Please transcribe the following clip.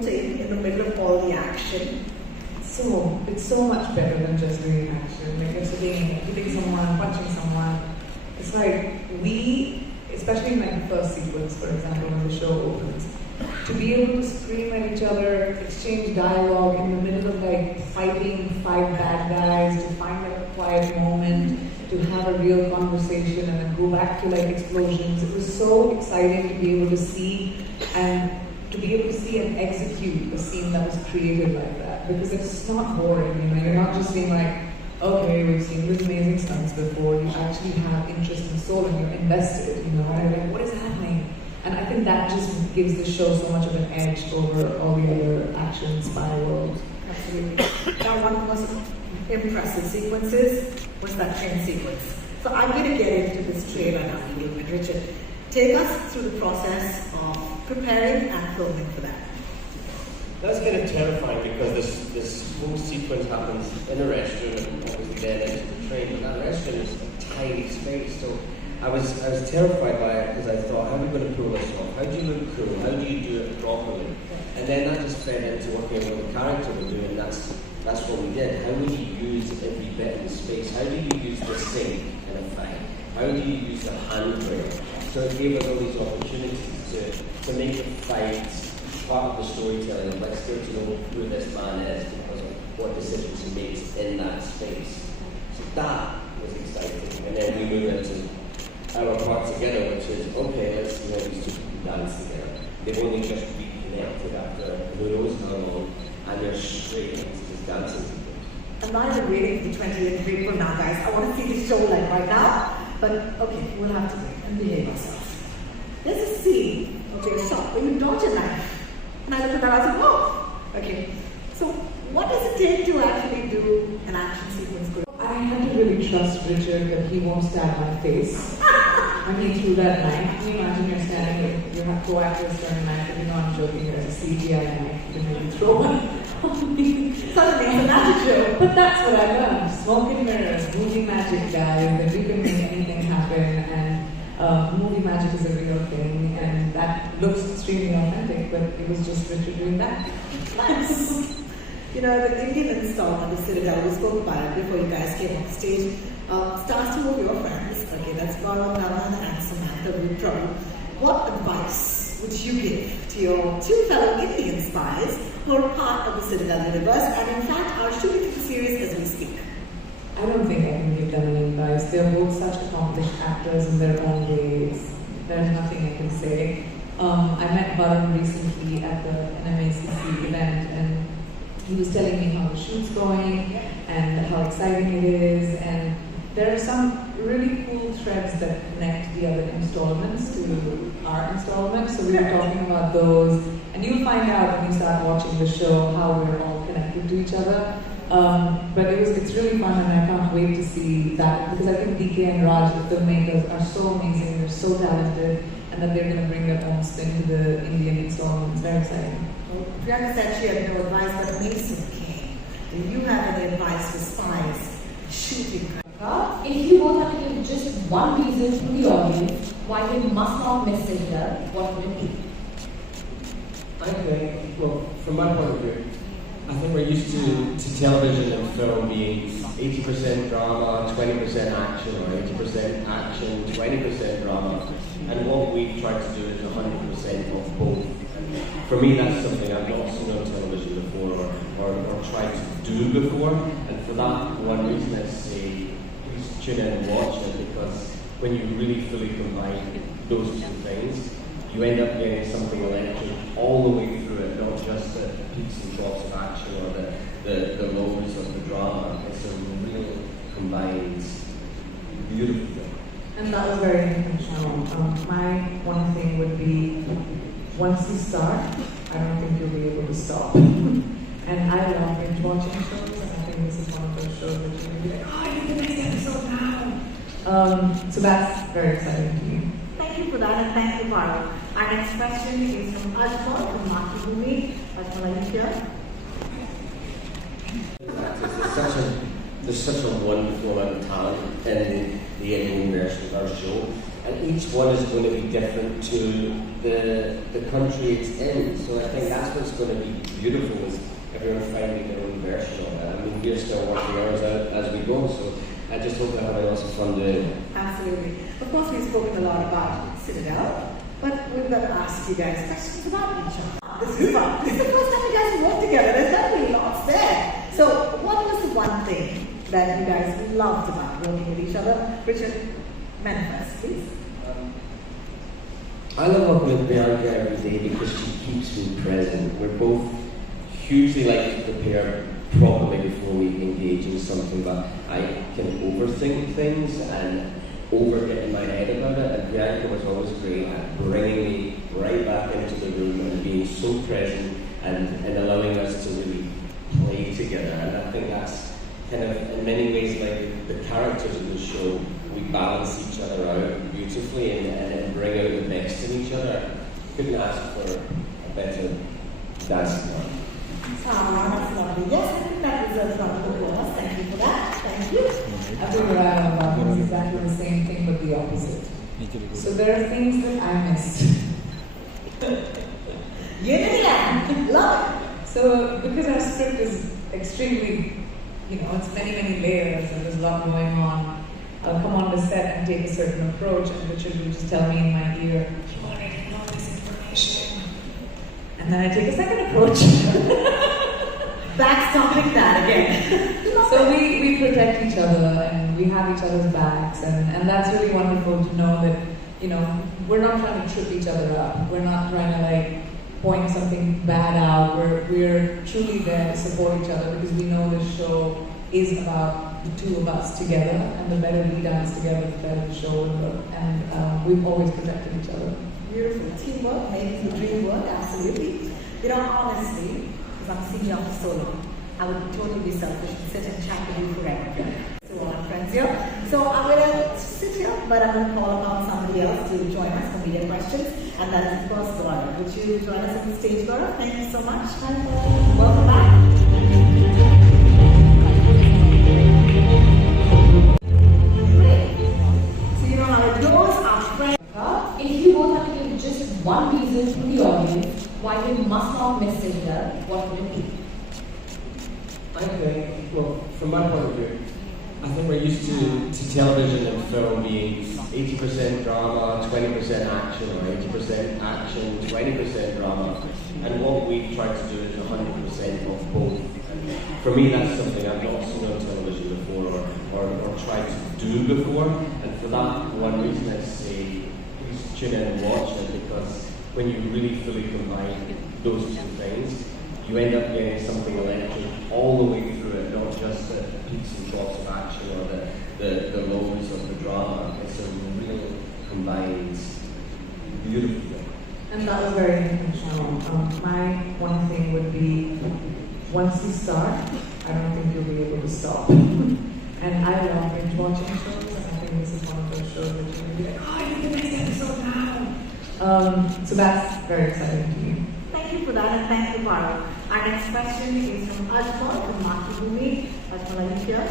take in the middle of all the action? So, it's so much better than just doing action. Like you're sitting, hitting someone, punching someone. It's like especially in like the first sequence, for example, when the show opens, to be able to scream at each other, exchange dialogue in the middle of like fighting 5 bad guys, to find a quiet moment, to have a real conversation and then go back to like explosions. It was so exciting to be able to see and execute a scene that was created like that, because it's not boring, you're not just being like, okay, we've seen these amazing stunts before, you actually have interest and soul and you're invested, and you're like, what is happening? And I think that just gives the show so much of an edge over all the other action spy worlds. Absolutely. Now, one of the most impressive sequences was that train sequence. So I'm going to get into this trailer now a little bit. Richard, take us through the process of preparing and filming for that. That's kind of terrifying because this whole sequence happens in a restroom and obviously then into the train, but that restroom is a tiny space, so I was terrified by it because I thought, how are we going to pull this off? How do you look cool? How do you do it properly? And then that just fed into working out what the character was doing, and that's what we did. How do you use every bit of the space? How do you use the sink in a fight? How do you use the handrail? So it gave us all these opportunities to make the fights part of the storytelling. Let's get to know who this man is because of what decisions he makes in that space. So that was exciting. And then we move into our part together, which is, okay, let's see how these two people dance together. They've only just reconnected after who knows how long, and they're straight into this dancing sequence. I'm not even waiting for the 20th of April now, guys. I want to see the show like right now. But okay, we'll have to wait and behave ourselves. There's a scene, a shot where you dodge a knife. And I looked at that, I was like, oh, okay. So what does it take to actually do an action sequence good? I had to really trust Richard that he won't stab my face when he threw that knife. Can you imagine you're standing with your co-actors throwing a knife, and I'm joking, there's a CGI knife, you can maybe throw one on me. Suddenly it's a magic show. But that's what I learned. Smoke and mirrors, movie magic, guys, that we can make anything happen, and movie magic is a real thing, and that looks extremely authentic, but it was just Richard doing that. Nice. The Indian installment of CITADEL, we spoke about it before you guys came on stage, stars two of your friends, that's Gaurav and Samantha Rutram. What advice would you give to your two fellow Indian spies who are part of the CITADEL universe and in fact are shooting the series as we speak? I don't think I can give them any advice. They're both such accomplished actors in their own ways. There's nothing I can say. I met Varun recently at the NMACC event, and he was telling me how the shoot's going and how exciting it is, and there are some really cool threads that connect the other installments to our installment, so we were talking about those, and you'll find out when you start watching the show how we're all connected to each other. But it's really fun, and I can't wait to see that, because I think DK and Raj, the filmmakers, are so amazing, they're so talented, and that they're going to bring their own spin to the Indian installment. It's very exciting. Well, Priyanka said she had no advice, but Mason came. Do you have any advice for spies shooting? If you both have to give just one reason to the audience why they must not miss it here, what would it be? I think, well, from my point of view, I think we're used to television and film being 80% drama, 20% action, or 80% action, 20% drama. And what we've tried to do is 100% of both. For me, that's something I've not seen on television before or tried to do before. And for that one reason, I'd say please tune in and watch it, because when you really fully combine those two things, you end up getting something electric all the way through it, not just the peaks and troughs of action or the lows of the drama. It's a real combined, beautiful thing. And that was very intentional. My one thing would be, once you start, I don't think you'll be able to stop. And I love binge watching shows, and I think this is one of those shows that you're going to be like, oh, I need the next episode now. So that's very exciting to me. Thank you for that, and thank you, Varun. Our next question is from Ajmal from Matrimony. Ajmal, are you here? There's such a wonderful amount of talent in the Indian version of our show, and each one is going to be different to the country it's in. So I think that's what's going to be beautiful, is everyone finding their own version of it. I mean, we're still working ours out as we go, so I just hope we're having lots of fun doing it. Absolutely. Of course, we've spoken a lot about Citadel, but we've got to ask you guys questions about each other. This is fun. This is the first time you guys have worked together. There's definitely lots there. So, what was the one thing that you guys loved about working with each other? Richard, manifest, please. I love working with Priyanka every day because she keeps me present. We're both hugely like to prepare properly before we engage in something, but I can overthink things and get in my head about it, and Priyanka was always great at bringing me right back into the room and being so present and allowing us to really play together. And I think that's kind of, in many ways, like the characters in the show, we balance each other out beautifully and bring out the best in each other. Couldn't ask for a better dancing partner. That's lovely. Yes, I think that deserves a round of applause. Thank you for that. Thank you. I think what I love about it is exactly the same thing, but the opposite. So there are things that I miss. Yeah, love it. So because our script is extremely, it's many layers and there's a lot going on, I'll come on the set and take a certain approach, and Richard will just tell me in my ear, "You already know this information." And then I take a second approach. Backstopping that again. So we protect each other and we have each other's backs, and that's really wonderful to know that, we're not trying to trip each other up. We're not trying to point something bad out. We're truly there to support each other because we know this show is about the two of us together, and the better we dance together, the better the show will look. And we've always protected each other. Beautiful. Teamwork makes the dream work, absolutely. Honestly, because I'm seeing you after so long, I would totally be selfish to sit and chat with you forever. So all our friends here. So I'm going to sit here, but I'm going to call upon somebody else to join us for media questions, and that is, of course, Gaurav. Would you join us on the stage, Gaurav? Thank you so much. Welcome back. So you know how it goes. Our friend. If you both have to give just one reason to the audience why they must not miss CITADEL, what would it be? I think, well, from my point of view, I think we're used to television and film being 80% drama, 20% action, or 80% action, 20% drama. And what we try to do is 100% of both. And for me, that's something I've not seen on television before or tried to do before. And for that one reason, I say, please tune in and watch it, because when you really fully combine those two things, you end up getting something electric all the way through it, not just the peaks and troughs of action or the lows of the drama. It's a real combined, beautiful thing. And that was very intentional. My one thing would be, once you start, I don't think you'll be able to stop. And I love binge watching shows, and I think this is one of those shows that you're going to be like, oh, I need the next episode now. So that's very exciting to me. Thank you for that, and thank you, Gaurav. Our next question is from Ajmal from Mathrubhumi. Ajmal, are you here?